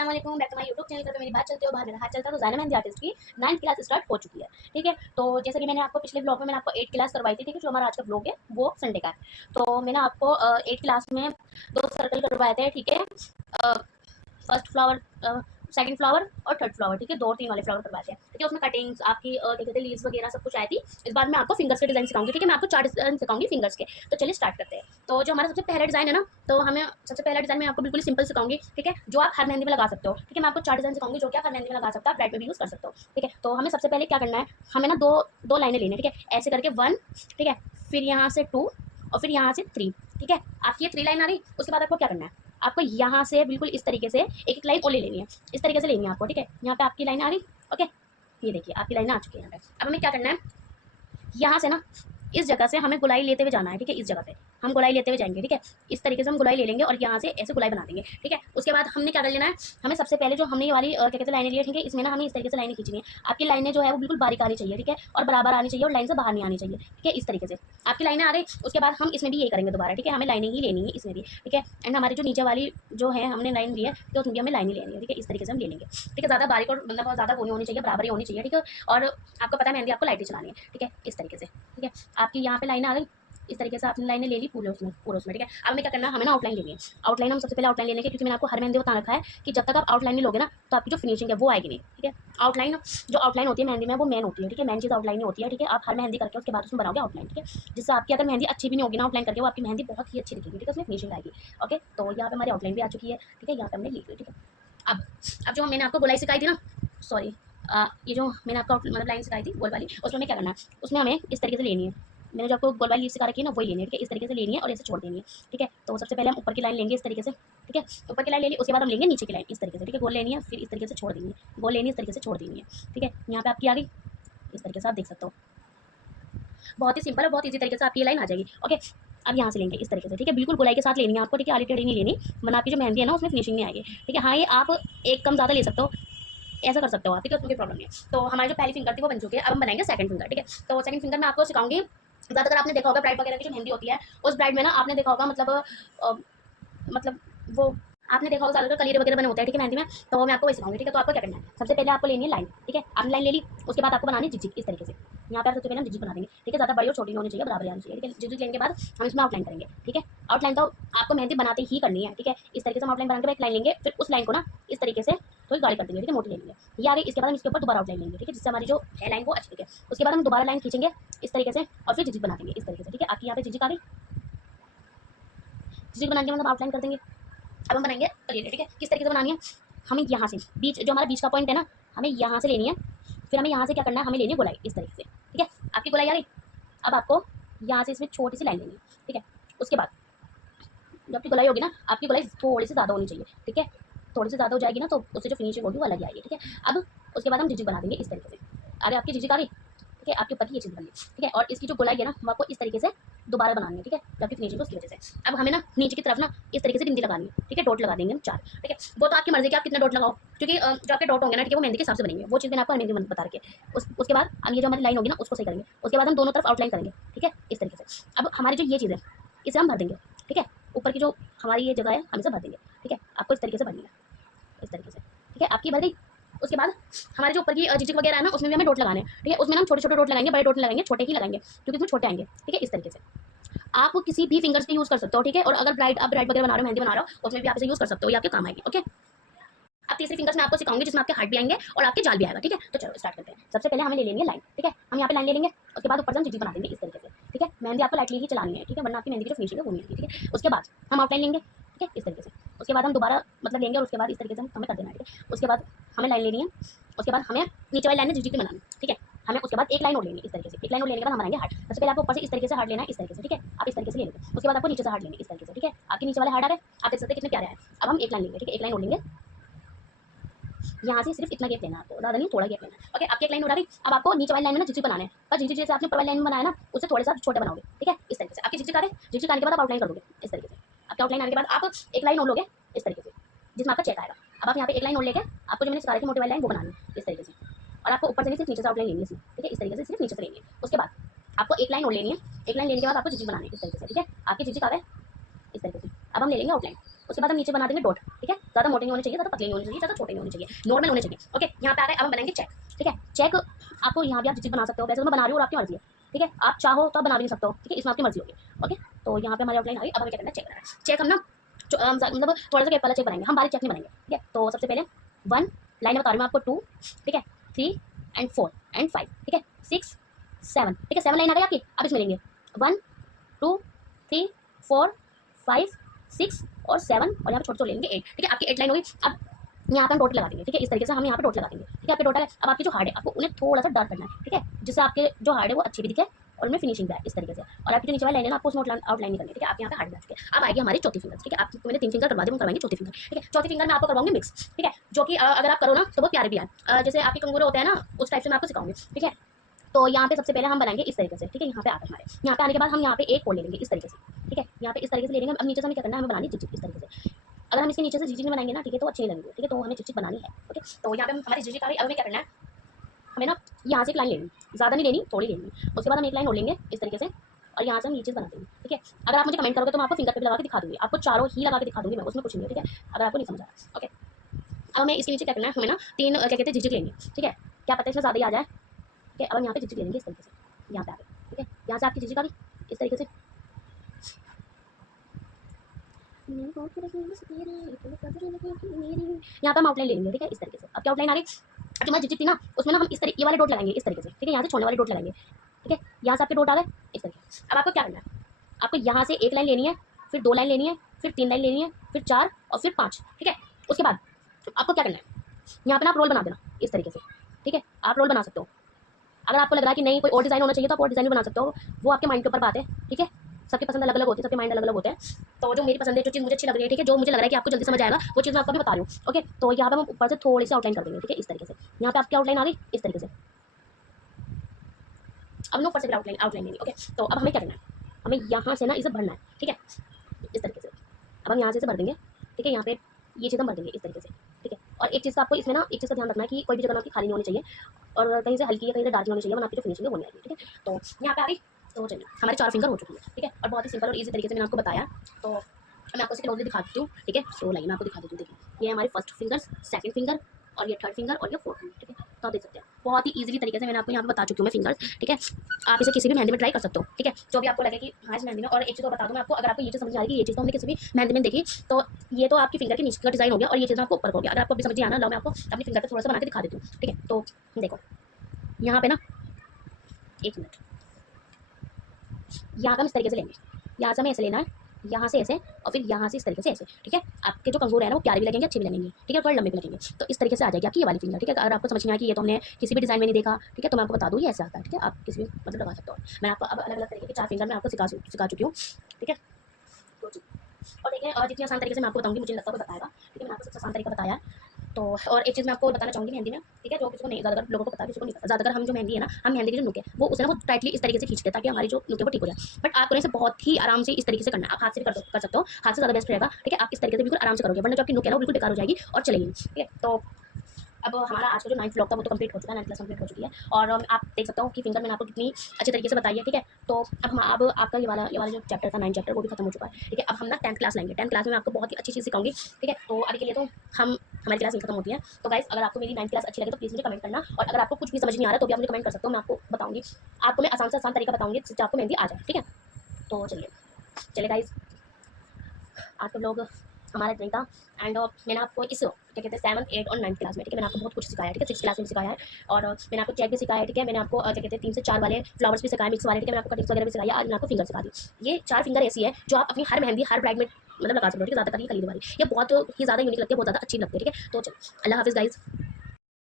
अस्सलाम वालेकुम, back to my YouTube channel. पे मेरी बात चलती है और बाहर मेरा हाथ चलता है। तो ज़ायना मेहंदी आर्टिस्ट की 9th क्लास स्टार्ट हो चुकी है। ठीक है, तो जैसे कि मैंने आपको पिछले ब्लॉग में मैंने आपको 8 क्लास करवाई थी। ठीक है, जो हमारा आज का ब्लॉग है वो संडे का है। तो मैंने आपको 8 क्लास में 2 सर्कल करवाए थे। ठीक है, फर्स्ट फ्लावर, सेकंड फ्लावर और थर्ड फ्लावर। ठीक है, 2 और 3 वाले फ्लावर करवाए थे। ठीक है, उसमें कटिंग्स आपकी क्या कहते हैं, लीव्स वगैरह सब कुछ आई थी। इस बार मैं आपको फिंगर्स के डिजाइन सिखाऊंगी। ठीक है, मैं आपको 4 डिजाइन सिखाऊंगी फिंगर्स के। तो चलिए स्टार्ट करते हैं। तो जो हमारा सबसे पहला डिजाइन है ना, तो हमें सबसे पहला डिजाइन मैं आपको बिल्कुल सिंपल सिखाऊंगी। ठीक है, जो आप हर मेहंदी में लगा सकते हो। ठीक है, मैं आपको 4 डिजाइन सिखाऊंगी जो कि आप हर मेहंदी में लगा सकते हो, आप ब्राइड में भी यूज कर सकते हो। ठीक है, तो हमें सबसे पहले क्या करना है, हमें ना दो दो लाइनें लेनी है। ठीक है, ऐसे करके 1, ठीक है, फिर यहाँ से 2 और फिर यहाँ से 3। ठीक है, आपकी ये 3 लाइन आ रही। उसके बाद आपको क्या करना है, आपको यहाँ से बिल्कुल इस तरीके से एक एक लाइन और ले लेनी है। इस तरीके से लेनी है आपको। ठीक है, यहाँ पे आपकी लाइन आ रही। ओके, ये देखिए आपकी लाइन आ चुकी है यहाँ पे। अब हमें क्या करना है, यहाँ से ना इस जगह से हमें गुलाई लेते हुए जाना है। ठीक है, इस जगह पे हम गुलाई लेते हुए जाएंगे। ठीक है, इस तरीके से हम गुलाई ले लेंगे और यहाँ से ऐसे गुलाई बना देंगे। ठीक है, उसके बाद हमने क्या कर लेना है, हमें सबसे पहले जो हमने ये वाली क्या कहते हैं लाइनें ली है। ठीक है, इसमें ना हमें इस तरीके से लाइनें खींचनी है। आपकी लाइनें जो है वो बिल्कुल बारीक आनी चाहिए। ठीक है, और बराबर आनी चाहिए और लाइन से बाहर नहीं आनी चाहिए। ठीक है, इस तरीके से आपकी लाइनें आ गई। उसके बाद हम इसमें भी ये करेंगे दोबारा। ठीक है, हमें लाइनें ही लेनी है इसमें भी। ठीक है, एंड हमारी जो नीचे वाली जो है हमने लाइन ली है तो उसमें भी हमें लाइन ही लेनी है। ठीक है, इस तरीके से हम ले लेंगे। ठीक है, ज़्यादा बारीक और मतलब ज़्यादा वो नहीं होनी चाहिए, बराबर ही होनी चाहिए। ठीक है, और आपको पता है मेहंदी आपको लाइट ही चलानी है। ठीक है, इस तरीके से। ठीक है, आपकी यहाँ पे लाइन आ गई। इस तरीके से आपने लाइनें ले ली पूरे उसमें। ठीक है, अब हमें क्या करना है, हमें ना आउटलाइन लेनी है। आउटलाइन हम सबसे पहले आउटलाइन लेने के, क्योंकि मैंने आपको हर मेहंदी बता रखा है कि जब तक आप आउटलाइन नहीं लोगे ना तो आपकी जो फिनिशिंग है वो आएगी नहीं। ठीक है, आउटलाइन जो आउटलाइन होती है मेहंदी में वो मेन होती है। ठीक है, मेन चीज़ आउटलाइन ही होती है। ठीक है, आप हर मेहंदी करके उसके बाद उसमें बनाओगे आउटलाइन। ठीक है, जिससे आपकी अगर मेहंदी अच्छी भी नहीं होगी ना आउटलाइन करके, वो आपकी मेहंदी बहुत ही अच्छी दिखेगी। ठीक है, उसमें फिनिशिंग आएगी। ओके, तो यहाँ पे हमारी आउटलाइन भी आ चुकी है। ठीक है, यहाँ पे हमने ली हुई। ठीक है, अब जो मैंने आपको गोलाई सिखाई थी ना, सॉरी, ये जो मैंने आपको मतलब लाइन सिखाई थी गोल वाली, उसमें हमें क्या करना है, उसमें हमें इस तरीके से लेनी है। मैंने जो आपको गोल वाली सिखा रखी है ना वही लेनी है। ठीक है, इस तरीके से लेनी है और ऐसे छोड़ देनी है। ठीक है, तो सबसे पहले हम ऊपर की लाइन लेंगे इस तरीके से। ठीक है, ऊपर की लाइन ले ली। उसके बाद हम लेंगे नीचे की लाइन इस तरीके से। ठीक है, गोल लेनी है, फिर इस तरीके से छोड़ देनी है, गोल लेनी है, इस तरीके से छोड़ देनी है। ठीक है, यहाँ पे आपकी आ गई इस तरीके से, आप देख सकते हो। बहुत ही सिंपल और बहुत ईजी तरीके से आपकी लाइन आ जाएगी। ओके, अब यहाँ से लेंगे इस तरीके से। ठीक है, बिल्कुल गोलाई के साथ लेनी है आपको। ठीक है, आली टेढ़ी नहीं लेनी, वरना आपकी जो मेहंदी है ना उसमें फिनिशिंग नहीं आएगी। ठीक है, हाँ ये आप एक कम ज़्यादा ले सकते हो, ऐसा कर सकते हो आप। ठीक है, उसमें कोई प्रॉब्लम नहीं है। तो हमारी जो पहली फिंगर थी वो बन चुकी है। अब हम बनाएंगे सेकंड फिंगर। ठीक है, तो सेकंड फिंगर मैं आपको सिखाऊंगी। ज़्यादातर आपने देखा होगा ब्राइड वगैरह की जो मेहंदी होती है, उस ब्राइड में ना आपने देखा होगा मतलब वो आपने देखा होगा ज़्यादातर कलीरे वगैरह बने होते हैं। ठीक है, मेहंदी में, तो मैं आपको वही सिखाऊंगी। ठीक है, तो आपको क्या करना है, सबसे पहले आपको लेनी है लाइन। ठीक है, आपने लाइन ले ली। उसके बाद आपको बनानी है जिजिक इस तरीके से। यहाँ पे आप सबसे पहले हम जिजिक बना देंगे। ठीक है, ज़्यादा बड़ी और छोटी नहीं होनी चाहिए, बराबर आनी चाहिए। ठीक है, जिजिक लेने के बाद हम इसमें आउटलाइन करेंगे। ठीक है, आउटलाइन तो आपको मेहंदी बनाते ही करनी है। ठीक है, इस तरीके से हम आउटलाइन बनाने के बाद एक लाइन लेंगे, फिर उस लाइन को ना इस तरीके से थोड़ी गाढ़ी कर देंगे। ठीक है, मोटी ले लेंगे, ये आ गई। इसके बाद हम इसके ऊपर दोबारा आउटलाइन लेंगे। ठीक है, जिससे हमारी जो है लाइन वो अच्छी दिखे। उसके बाद हम दोबारा लाइन खींचेंगे इस तरीके से और फिर जिजिक बना देंगे इस तरीके से। ठीक है, आपकी यहाँ पे जिजिक आ गई। जिजिक बनाने के बाद आउटलाइन कर देंगे। अब हम बनाएंगे कलीरे। ठीक है, किस तरीके से बनानी है, हमें यहाँ से बीच जो हमारा बीच का पॉइंट है ना, हमें यहाँ से लेनी है। फिर हमें यहाँ से क्या करना है, हमें लेनी है गोलाई इस तरीके से। ठीक है, आपकी गोलाई आ गई। अब आपको यहाँ से इसमें छोटी सी लाइन लेनी है। ठीक है, उसके बाद जब आपकी गोलाई होगी ना, आपकी गोलाई थोड़ी सी ज़्यादा होनी चाहिए। ठीक है, थोड़ी सी ज़्यादा हो जाएगी ना तो उससे जो फिनिशिंग होगी वो अलग ही आएगी। ठीक है, अब उसके बाद हम जिजिक बना देंगे इस तरीके से। अरे आपकी जिजिक आ गई। ठीक है, आपके ऊपर की ये चीज़ बन गई। ठीक है, और इसकी जो गोलाई है ना वो आपको इस तरीके से दोबारा बनानी है। ठीक है, आपकी फिनिशिंग उसकी वजह से। अब हमें ना नीचे की तरफ ना इस तरीके से बिंदी लगानी है। ठीक है, डॉट लगा देंगे हम 4। ठीक है, वो तो आपकी मर्जी कि आप कितना डॉट लगाओ, क्योंकि जो आपके डॉट होंगे ना, ठीक है, वो मेहंदी के हिसाब से बनेंगे। वो चीज़ मैंने आपको मेहंदी में बता रखी है। उसके बाद हम ये जो हमारी लाइन होगी ना उसको सही करेंगे। उसके बाद हम दोनों तरफ आउटलाइन करेंगे। ठीक है, इस तरीके से। अब हमारी जो ये चीज़ है इसे हम भर देंगे। ठीक है, ऊपर की जो हमारी ये जगह है हम इसे भर देंगे। ठीक है, आपको इस तरीके से भरनी है, इस तरीके से। ठीक है, आपकी भर गई। उसके बाद हमारे जो ऊपर की जिजिक वगैरह है ना उसमें भी हमें डॉट लगाने हैं। ठीक है, उसमें हम छोटे छोटे डॉट लगाएंगे, बड़े डॉट लगाएंगे, छोटे ही लगाएंगे क्योंकि इसमें छोटे आएंगे। ठीक है, इस तरीके से आप किसी भी फिंगर्स पे यूज कर सकते हो। ठीक है, और अगर आप ब्राइड वगैरह बना रहे हो, मेहंदी बना रहे हो, उसमें भी आप इसे यूज कर सकते हो, ये आपके काम आएगी। ओके, अब तीसरी फिंगर्स मैं आपको सिखाऊंगी जिसमें आपके हार्ट भी आएंगे और आपके जाल भी आएगा। ठीक है, तो चलो स्टार्ट करते हैं। सबसे पहले हमें ले लेनी है लाइन। ठीक है, हम यहाँ पे लाइन ले लेंगे। उसके बाद ऊपर से हम जिजिक बना देंगे इस तरीके से। ठीक है, मेहंदी आपको लाइटली ही चलानी है। ठीक है, वरना आपकी मेहंदी की जो फिनिशिंग है वो नहीं आएगी। ठीक है, उसके बाद हम आउटलाइन लेंगे। ठीक है, इस तरीके से। उसके बाद हम दोबारा मतलब लेंगे और उसके बाद इस तरीके से हमें कर देना है। ठीक है, उसके बाद हमें लाइन लेनी है। उसके बाद हमें नीचे वाली लाइन में जिजिक बनानी है। ठीक है, हमें उसके बाद एक लाइन और लेनी है इस तरीके से। एक लाइन और लेने के बाद हम बनाएंगे हार्ट। सबसे पहले आपको ऊपर से इस तरीके से हार्ट लेना है इस तरीके से। ठीक है, आप इस तरीके से ले लेंगे। उसके बाद आपको नीचे से हार्ट लेंगे इस तरीके से। ठीक है, आपके नीचे वाले हार्ट आ गए, आप देख सकते हैं कितने प्यारे हैं। अब हम एक लाइन लेंगे। ठीक है, एक लाइन और लेंगे, यहाँ से सिर्फ इतना गैप लेना है आपको, ज़्यादा नहीं, थोड़ा गैप लेना है। ओके, आपकी एक लाइन उड़ा गई। अब आपको नीचे वाली लाइन में ना जिजिक बनाना है, पर जिजिक जैसे आपने ऊपर वाली लाइन में बनाया ना उससे थोड़े सा छोटे बनाओगे। ठीक है, इस तरीके से आपकी जिजिक आ गई। जिजिक आने के बाद आप आउटलाइन कर दोगे इस तरीके से। आपके आउटलाइन आने के बाद आप एक लाइन और लोगे इस तरीके से जिसमें आपका चेक आएगा। अब आप यहाँ पे एक लाइन और लेके आपको जो मैंने सिखा रही थी मोटी वाली लाइन वो बनानी है इस तरीके से। और आपको ऊपर से नहीं सिर्फ नीचे से आउटलाइन लेनी है इसमें। ठीक है, इस तरीके से सिर्फ नीचे से लेनी है। उसके बाद आपको एक लाइन और लेनी है। एक लाइन लेने के बाद आपको जिजिक बनानी है इस तरीके से। ठीक है, आपकी जिजिक आ गए इस तरीके से। अब हम ले लेंगे आउटलाइन। उसके बाद हम नीचे बना देंगे डॉट, ठीक है। ज़्यादा मोटे नहीं होने चाहिए, ज़्यादा पतले नहीं होने चाहिए, ज़्यादा छोटे नहीं होने चाहिए, नॉर्मल होने चाहिए। ओके, यहाँ पे आ गए, अब हम बनाएंगे चेक, ठीक है। चेक आपको यहाँ भी आप जिस बना सकते हो, वैसे तो मैं बना रही हूँ और आपकी मर्जी है, ठीक है। आप चाहो तो आप बना भी नहीं सकते हो, ठीक है, इसमें आपकी मर्जी होगी। ओके, तो यहाँ पे हमारी आउटलाइन आ गई। अब हमें क्या करना है, चेक बनाना है। चेक हम ना मतलब थोड़ा सा गैप वाला चेक बनाएंगे, हम बारीक चेक नहीं बनाएंगे, ठीक है। तो सबसे पहले 1 लाइन बता रही हूँ मैं आपको, 2, ठीक है, 3 एंड 4 एंड 5, ठीक है, 6 7, ठीक है। 7 लाइन आ गई आपकी। अब इसमें लेंगे 1 2 3 4 5 6 और 7 और यहाँ पे छोटे छोटे लेंगे 8, ठीक है। आपकी 8 लाइन होगी। अब यहाँ पे हम डॉट लगा देंगे, ठीक है। इस तरीके से हम यहाँ पे डॉट लगा देंगे, ठीक है। आपके डॉट है। अब आपकी जो हार्ड है आपको उन्हें थोड़ा सा डार्क करना है, ठीक है, जिससे आपके जो हार्ड है वो अच्छी भी दिखे और उनमें फिनिशिंग भी है इस तरीके से। और आपकी जो नीचे वाली लाइन है ना, आपको उसमें आउटलाइन नहीं करनी है, ठीक है। आप यहाँ पे हार्ड बना चुके हैं। अब आएगी हमारी चौथी फिंगर, ठीक है। आपको मैंने 3 फिंगर करवा दी, हम करवाएंगे चौथी फिंगर, ठीक है। चौथी फिंगर में आपको करवाऊंगे मिक्स, ठीक है, जो कि अगर आप करो ना तो वो प्यारे भी आए, जैसे आपके कंगूरे होते हैं ना, उस टाइप से मैं आपको सिखाऊंगी, ठीक है। तो यहाँ पे सबसे पहले हम बनाएंगे इस तरीके से, ठीक है। यहाँ पे आते हैं हमारे, यहाँ पे आने के बाद हम यहाँ पे एक होल ले लेंगे इस तरीके से, ठीक है। यहाँ पे इस तरीके से ले लेंगे। अब नीचे से हमें क्या करना है, हमें बनानी जिजिक इस तरीके से। अगर हम इसके नीचे से जिजिक नहीं बनाएंगे ना, ठीक है, तो अच्छी नहीं लगेगी, ठीक है। तो हमें जिजिक बनानी है, ओके। तो यहाँ पे हमारी जिजिक आ गई। अब हमें क्या करना है, हमें ना यहाँ से एक लाइन लेनी, ज़्यादा नहीं लेनी, थोड़ी लेनी। उसके बाद हम एक लाइन और लेंगे इस तरीके से और यहाँ से हम नीचे बना देंगे, ठीक है। अगर आप मुझे कमेंट करोगे तो मैं आपको फिंगर पे लगा के दिखा दूँगी, आपको चारों ही लगा के दिखा दूँगी मैं, उसमें कुछ नहीं है, ठीक है, अगर आपको नहीं समझ आ रहा। ओके, अब हमें इसके नीचे क्या करना है, हमें ना 3 क्या कहते हैं जिजिक लेंगे, ठीक है। क्या पता है इसमें ज़्यादा ही आ जाए, ठीक है। अब हम यहाँ पे जिजिक लेंगे इस तरीके से, यहाँ पे आ गए, ठीक है। यहाँ से आपकी जिजिक आ गई इस तरीके से। यहाँ पे हम आउटलाइन ले लेंगे, ठीक है, इस तरीके से। अब क्या आउटलाइन आ गई, जो हमारी जिजिक थी ना उसमें ना हम इस तरीके ये वाले डॉट लगाएंगे इस तरीके से, ठीक है। यहाँ से छोड़ने वाले डॉट लगाएंगे, ठीक है। यहाँ से आपके डॉट आ गए इस तरीके से। अब आपको क्या करना है, आपको यहाँ से एक लाइन लेनी है, फिर 2 लाइन लेनी है, फिर 3 लाइन लेनी है, फिर 4 और फिर 5, ठीक है। उसके बाद आपको क्या करना है, यहाँ पे ना आप रोल बना देना इस तरीके से, ठीक है। आप रोल बना सकते हो। अगर आपको लग रहा है कि नहीं कोई और डिज़ाइन होना चाहिए तो आप और डिज़ाइन भी बना सकते हो, वो आपके माइंड के ऊपर बात है, ठीक है। सबकी पसंद अलग अलग होती है, सबके माइंड अलग अलग होते हैं। तो जो मेरी पसंद है, जो चीज़ मुझे अच्छी लग रही है, ठीक है, जो मुझे लग रहा है कि आपको जल्दी समझ आएगा, वो चीज़ मैं आपको भी बता रही हूँ, ओके। तो यहाँ पे हम ऊपर से थोड़ी सी आउटलाइन कर देंगे, ठीक है, इस तरीके से। यहाँ पे आपकी आउटलाइन आ गई इस तरीके से। अब ऊपर से भी आउटलाइन लेंगे, ओके। तो अब हमें क्या करना है, हमें यहाँ से ना इसे भरना है, ठीक है, इस तरीके से। अब हम यहाँ से इसे भर देंगे, ठीक है। यहाँ पे ये चीज़ हम भर देंगे इस तरीके से, ठीक है। और एक चीज़ का आपको इसमें ना एक चीज़ का ध्यान रखना है कि कोई भी जगह आपकी खाली नहीं होनी चाहिए और कहीं से हल्की या कहीं से डार्क नहीं होनी चाहिए, वरना आपकी जो फिनिशिंग है वो नहीं आएगी, ठीक है। तो यहाँ पे आ गई। तो चलिए हमारे 4 फिंगर हो चुकी है, ठीक है। और बहुत ही सिंपल और ईजी तरीके से मैंने आपको बताया। तो मैं आपको इसके क्लोजली दिखा देती हूँ, ठीक है। तो लाइए मैं आपको दिखा देती हूँ, देखिए ये हमारी फर्स्ट फिंगर, सेकंड फिंगर और ये थर्ड फिंगर और ये फोर्थ फिंगर, ठीक है। तो आप देख सकते हैं बहुत ही ईजिली तरीके से मैंने आपको यहाँ पे बता चुकी हूँ मैं फिंगर्स, ठीक है। आप इसे किसी भी मेहंदी में ट्राई कर सकते हो, ठीक है, जो भी आपको लगे कि हाँ इस मेहंदी में। और एक चीज़ और बता दूँ मैं आपको, अगर आपको ये चीज़ समझ आ रही है कि ये चीज़ तो हमने किसी भी मेहंदी में देखी, तो ये तो आपकी फिंगर के नीचे का डिज़ाइन हो गया और ये चीज़ आपको ऊपर हो गया। अगर आपको भी समझ नहीं आना, लो मैं आपको अपनी फिंगर पर थोड़ा सा बना के दिखा देती हूँ, ठीक है। तो देखो यहाँ पे ना, एक मिनट, यहाँ पे हम इस तरीके से लेंगे, यहाँ से हमें ऐसे लेना है, यहाँ से ऐसे और फिर यहाँ से इस तरीके से ऐसे, ठीक है। आपके जो कंगूर है ना वो प्यारे भी लगेंगे, अच्छे भी लगेंगे, ठीक है, थोड़े लंबे भी लगेंगे। तो इस तरीके से आ जाएगी आपकी ये वाली फिंगर, ठीक है। अगर आपको समझ नहीं आया कि ये तो हमने किसी भी डिज़ाइन में नहीं देखा, ठीक है, तो मैं आपको बता दूँ ये ऐसा आता है, ठीक है। आप किसी भी मतलब लगा सकते हो। मैं आपको अब अलग अलग तरीके के 4 फिंगर मैं आपको सिखा चुकी हूँ, ठीक है। और देखिए जितनी आसान तरीके से मैं आपको बताऊँगी, मुझे लगता है बताएगा, ठीक है। मैंने आपको सबसे आसान तरीका बताया है। तो और एक चीज़ मैं आपको बताना चाहूँगी मेहंदी में, ठीक है, जो किसी को नहीं, ज़्यादातर लोगों को पता है, किसी को नहीं पता। ज़्यादातर हम जो मेहंदी है ना, हम मेहंदी की जो नुक है वो उसे ना वो टाइटली इस तरीके से खींचते हैं ताकि हमारी जो नुक है वो ठीक हो जाए। बट आपको इसे बहुत ही आराम से इस तरीके से करना है। आप हाथ से भी कर सकते हो, हाथ से ज़्यादा बेस्ट रहेगा, ठीक है। आप इस तरीके से बिल्कुल आराम से करोगे, वरना जो आपकी नुक है ना वो बिल्कुल बेकार हो जाएगी और चलेगी नहीं, ठीक है। तो अब हमारा आज का जो 9th ब्लॉक था वो तो कंप्लीट हो चुका है, 9th क्लास कंप्लीट हो चुकी है। और आप देख सकते हो कि फिंगर मैंने आपको कितनी अच्छी तरीके से बताई है, ठीक है। तो अब आपका ये वाला जो चैप्टर था 9 चैप्टर वो भी खत्म हो चुका है, ठीक है। अब हम ना 10th क्लास लाएंगे। 10th क्लास में मैं आपको बहुत ही अच्छी चीज़ सिखाऊंगी, ठीक है। तो अभी के लिए तो हमारी क्लास नहीं खत्म होती है। तो गाइस अगर आपको मेरी 9th क्लास अच्छी लगे तो प्लीज़ मुझे कमेंट करना, और अगर आपको कुछ भी समझ नहीं आ रहा तो भी आप मुझे कमेंट कर सकते हो, मैं आपको बताऊँगी। आपको मैं आसान से आसान तरीका बताऊँगी जिससे आपको मेहंदी आ जाए, ठीक है। तो चलिए गाइस, आज का ब्लॉग हमारा नहीं था। एंड मैंने आपको इस क्या कहते हैं 7th 8th और 9th क्लास में, ठीक है, मैंने आपको बहुत कुछ सिखाया, ठीक है। 6th क्लास में भी सिखाया है और मैंने आपको चेक भी सिखाया है, ठीक है। मैंने आपको क्या कहते हैं 3 से 4 वाले फ्लावर्स भी सिखाए, मिक्स वाले, ठीक है। मैंने आपको कटिंग्स वगैरह भी सिखाया, आज मैंने आपको फिंगर सिखा दी। ये 4 फिंगर ऐसी है जो आप अपनी हर मेहंदी हर ब्राइड में मतलब लगा सकते हो, ठीक है। ज़्यादातर ये खरीद वाली ये बहुत ही ज़्यादा यूनिक लगती है, बहुत ज़्यादा अच्छी लगती है, ठीक है। तो चलो अल्लाह हाफिज़ गाइज़।